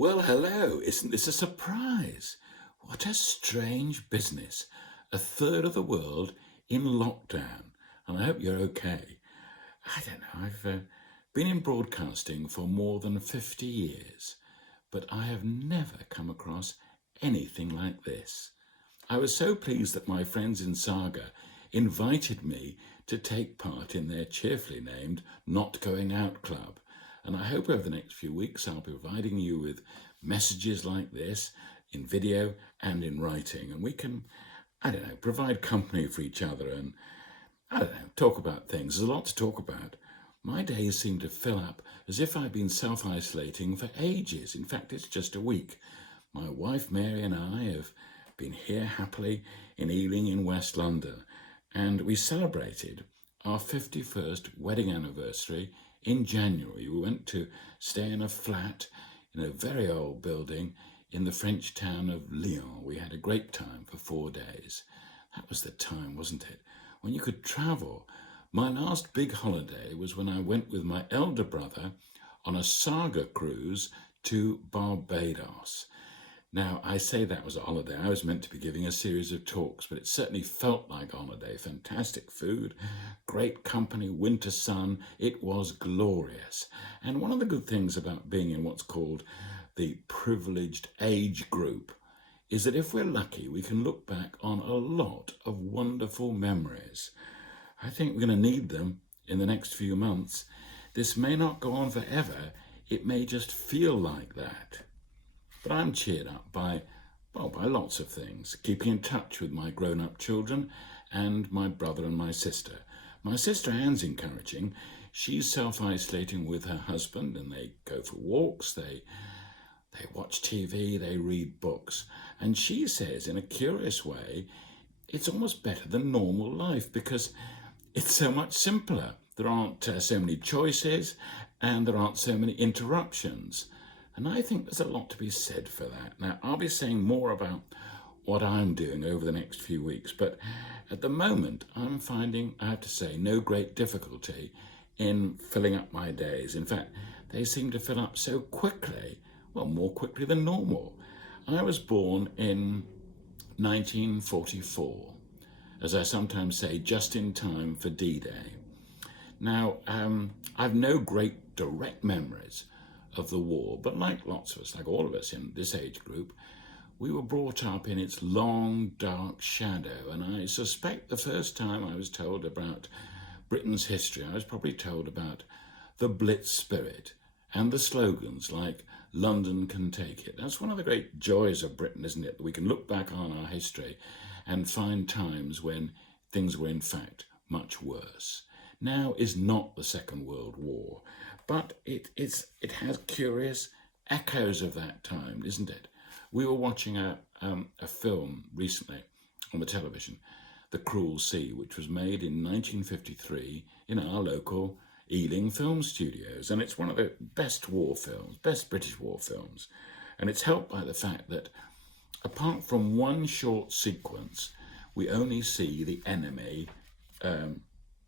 Well, hello. Isn't this a surprise? What a strange business. A third of the world in lockdown. And I hope you're okay. I don't know. I've been in broadcasting for more than 50 years, but I have never come across anything like this. I was so pleased that my friends in Saga invited me to take part in their cheerfully named Not Going Out Club. And I hope over the next few weeks I'll be providing you with messages like this in video and in writing. And we can, I don't know, provide company for each other and, I don't know, talk about things. There's a lot to talk about. My days seem to fill up as if I've been self-isolating for ages. In fact, it's just a week. My wife Mary and I have been here happily in Ealing in West London, and we celebrated our 51st wedding anniversary in January. We went to stay in a flat in a very old building in the French town of Lyon. We had a great time for 4 days. That was the time, wasn't it, when you could travel. My last big holiday was when I went with my elder brother on a Saga cruise to Barbados. Now, I say that was a holiday. I was meant to be giving a series of talks, but it certainly felt like a holiday. Fantastic food, great company, winter sun. It was glorious. And one of the good things about being in what's called the privileged age group is that if we're lucky, we can look back on a lot of wonderful memories. I think we're going to need them in the next few months. This may not go on forever. It may just feel like that. But I'm cheered up by lots of things. Keeping in touch with my grown-up children and my brother and my sister. My sister Anne's encouraging. She's self-isolating with her husband, and they go for walks, they watch TV, they read books. And she says, in a curious way, it's almost better than normal life because it's so much simpler. There aren't so many choices, and there aren't so many interruptions. And I think there's a lot to be said for that. Now, I'll be saying more about what I'm doing over the next few weeks, but at the moment, I'm finding, I have to say, no great difficulty in filling up my days. In fact, they seem to fill up so quickly, well, more quickly than normal. I was born in 1944, as I sometimes say, just in time for D-Day. Now, I've no great direct memories of the war, but like lots of us, like all of us in this age group, we were brought up in its long, dark shadow. And I suspect the first time I was told about Britain's history, I was probably told about the Blitz spirit and the slogans like London can take it. That's one of the great joys of Britain, isn't it? That we can look back on our history and find times when things were in fact much worse. Now is not the Second World War, but it has curious echoes of that time, isn't it? We were watching a film recently on the television, The Cruel Sea, which was made in 1953 in our local Ealing Film Studios. And it's one of the best war films, best British war films. And it's helped by the fact that apart from one short sequence, we only see the enemy,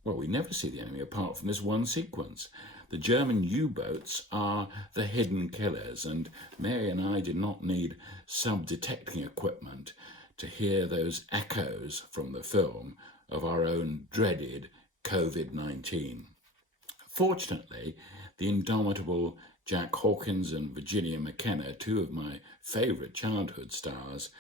we never see the enemy apart from this one sequence. The German U-boats are the hidden killers, and Mary and I did not need sub-detecting equipment to hear those echoes from the film of our own dreaded COVID-19. Fortunately, the indomitable Jack Hawkins and Virginia McKenna, two of my favourite childhood stars,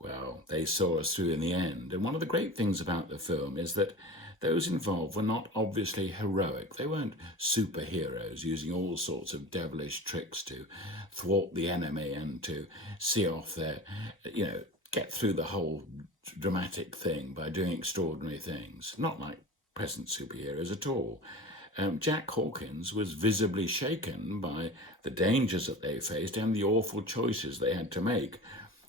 well, they saw us through in the end. And one of the great things about the film is that those involved were not obviously heroic. They weren't superheroes using all sorts of devilish tricks to thwart the enemy and to see off their, get through the whole dramatic thing by doing extraordinary things. Not like present superheroes at all. Jack Hawkins was visibly shaken by the dangers that they faced and the awful choices they had to make.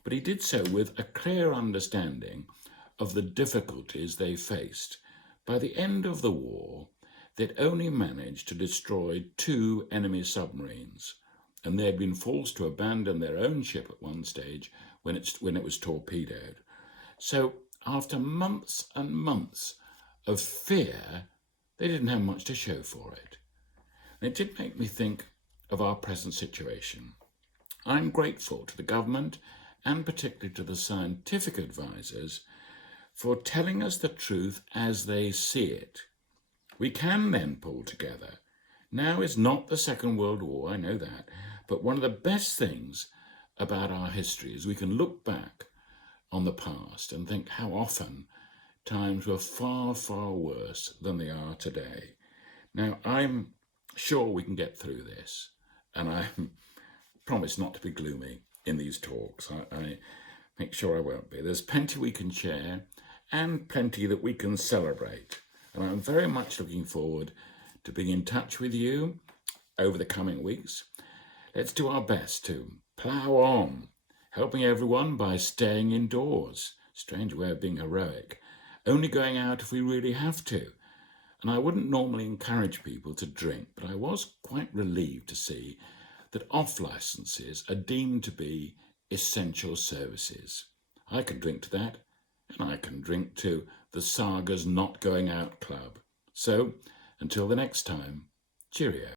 But he did so with a clear understanding of the difficulties they faced. By the end of the war, they'd only managed to destroy 2 enemy submarines, and they had been forced to abandon their own ship at one stage when it was torpedoed. So after months and months of fear, they didn't have much to show for it. And it did make me think of our present situation. I'm grateful to the government and particularly to the scientific advisors for telling us the truth as they see it. We can then pull together. Now is not the Second World War, I know that, but one of the best things about our history is we can look back on the past and think how often times were far, far worse than they are today. Now, I'm sure we can get through this, and I promise not to be gloomy in these talks. I make sure I won't be. There's plenty we can share and plenty that we can celebrate. And I'm very much looking forward to being in touch with you over the coming weeks. Let's do our best to plough on, helping everyone by staying indoors. Strange way of being heroic. Only going out if we really have to. And I wouldn't normally encourage people to drink, but I was quite relieved to see that off licenses are deemed to be essential services. I can drink to that, and I can drink to the Saga's Not Going Out Club. So, until the next time, cheerio.